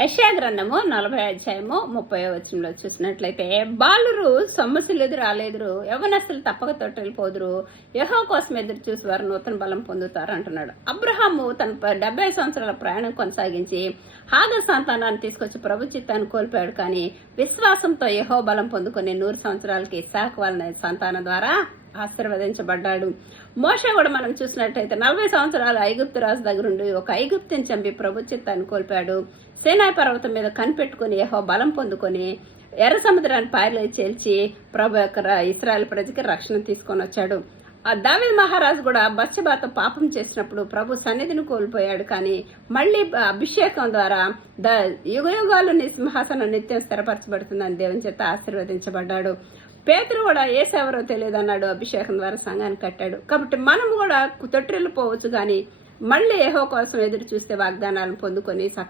యెషయా గ్రంథము 40 అధ్యాయము 30 వచనంలో చూసినట్లయితే, బాలురు సొమ్మసులు ఎదురు రాలేదురు, యవనస్తులు తప్పక తొట్టెళ్ళిపోదురు, యెహోవా కోసం ఎదురు చూసి వారు నూతన బలం పొందుతారు అంటున్నాడు. అబ్రహాము తన 70 సంవత్సరాల ప్రయాణం కొనసాగించి హాగర్ సంతానాన్ని తీసుకొచ్చి ప్రభు చిత్తాన్ని కోల్పోయాడు. కానీ విశ్వాసంతో యెహోవా బలం పొందుకొని 100 సంవత్సరాలకి ఇస్సాకు వాళ్ళ సంతానం ద్వారా ఆశీర్వదించబడ్డాడు. మోషే కూడా మనం చూసినట్టయితే 40 సంవత్సరాలు ఐగుప్తు రాజు దగ్గరుండి ఒక ఐగుప్తుని చంపి ప్రభు చిత్తాన్ని కోల్పోయాడు. సీనాయి పర్వతం మీద కనిపెట్టుకుని యెహోవా బలం పొందుకొని ఎర్ర సముద్రాన్ని పాయలో చేల్చి ప్రభు యొక్క ఇశ్రాయేలు ప్రజకి రక్షణ తీసుకొని వచ్చాడు. ఆ దావీదు మహారాజు కూడా బత్షెబాతో పాపం చేసినప్పుడు ప్రభు సన్నిధిని కోల్పోయాడు. కానీ మళ్ళీ అభిషేకం ద్వారా యుగయుగాలు సింహాసనం నిత్యం స్థిరపరచబడుతుందని దేవుని చేత ఆశీర్వదించబడ్డాడు. పేతురు కూడా ఏసెవరో తెలియదు అన్నాడు, అభిషేకం ద్వారా సంఘాన్ని కట్టాడు. కాబట్టి మనం కూడా తొట్టిల్లిపోవచ్చు, కానీ మళ్ళీ యెహోవా కోసం ఎదురు చూస్తే వాగ్దానాలను పొందుకొని